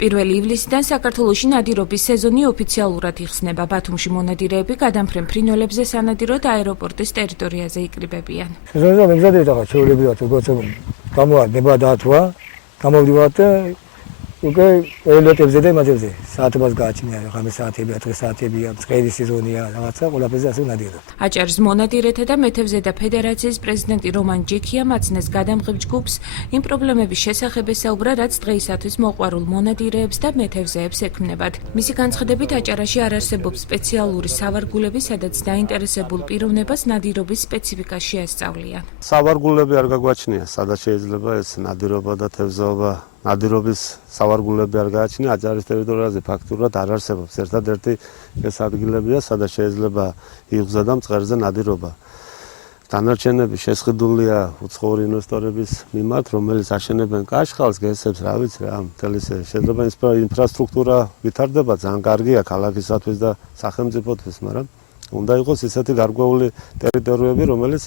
1 ივლისიდან საქართველოში ნადირობის სეზონი ოფიციალურად იხსნება. ბათუმში მონადირეები გადამფრენ ფრინველებზე სანადიროდ აეროპორტის ტერიტორიაზე იკრიბებიან. სეზონზე მეგზადებით ახლა ჩვეულებრივად როგორც გამოვა დათვა, გამოვდივართ და უკვე ელოტებზე და იმათებზე საათებას გააჩნია, ღამის საათები, დღეს საათებია, წყერის სეზონია, რაღაცა ყველაფერზე ასე ნადირობთ. აჭარის მონადირეთა და მეთევზეთა ფედერაციის პრეზიდენტი რომან ჯექია მაცნეს გადამღებ ჯგუფს იმ პრობლემების შესახებ ესაუბრა, რაც დღეისათვის მოყვარულ მონადირეებს და მეთევზეებს ექმნებათ. მისი განცხადებით, აჭარაში არ არსებობს სპეციალური სავარგულები, სადაც დაინტერესებულ პიროვნებას ნადირობის სპეციფიკა შეესწავლიან. სავარგულები არ გაგვაჩნია, სადაც შეიძლება ეს ნადირობა და თევზაობა ნადირობის სავარგულები არ გააჩნია, აჭარის ტერიტორიაზე ფაქტურად არ არსებობს. ერთადერთი ეს ადგილებია, სადაც შეიძლება იღბსა და მწყერზე ნადირობა. დანარჩენები შესყიდულია უცხოური ინვესტორების მიმართ, რომელიც აშენებენ კაშხალს, გესებს, რა ვიცი რა, მთელი შეიძლება ინფრასტრუქტურა ვითარდება, ძალიან კარგია ქალაქისათვის და სახელმწიფოთვის, მაგრამ უნდა იყოს ისეთი გარკვეული ტერიტორიები, რომელიც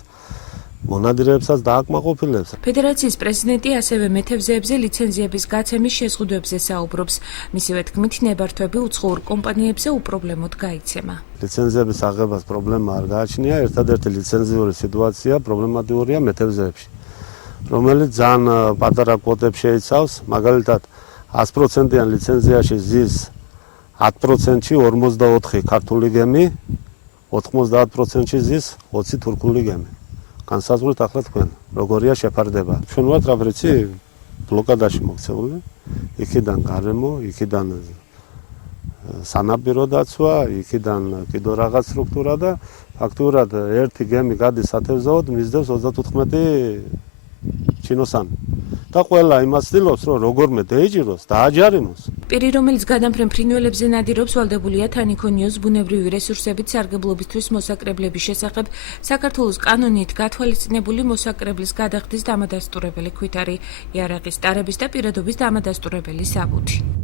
მონადირეებსაც დააკმაყოფილებს. ფედერაციის პრეზიდენტი ასევე მეთევზეებზე ლიცენზიების გაცემის შეზღუდვებზე საუბრობს. მისივე თქმით, ნებართვები უცხოურ კომპანიებზე უპრობლემოდ გაიცემა. ლიცენზიების აღებას პრობლემა არ გააჩნია, ერთადერთი ლიცენზიური სიტუაცია პრობლემატურია მეთევზეებში, რომელიც ძალიან პატარა კვოტებს შეიცავს, მაგალითად 100%-იან ლიცენზიაში ზის 10%-ში 44 ქართული გემი, 90%-ში ზის 20 თურქული გემი. განსაზღვრეთ ახლა თქვენ, როგორია შეფარდება. ჩვენ ვართ რა ვიცი, ბლოკადაში მოქცეული, იქიდან გარემო, იქიდან სანაპირო დაცვა, იქიდან კიდო რაღაც სტრუქტურა და ფაქტურად ერთი გემი გადის სათევზაოდ, მისდევს 34 ჩინოსანი. და ყველა იმას ცდილობს, რომ როგორმე დაეჭიროს, დააჯარიმოს. პირი, რომელიც გადამფრენ ფრინველებზე ნადირობს, ვალდებულია თანიქონიოს ბუნებრივი რესურსებით სარგებლობისთვის მოსაკრებლების შესახებ საქართველოს კანონით გათვალისწინებული მოსაკრებლის გადახდის დამადასტურებელი ქვითარი, იარაღის ტარების და პირადობის დამადასტურებელი საბუთი.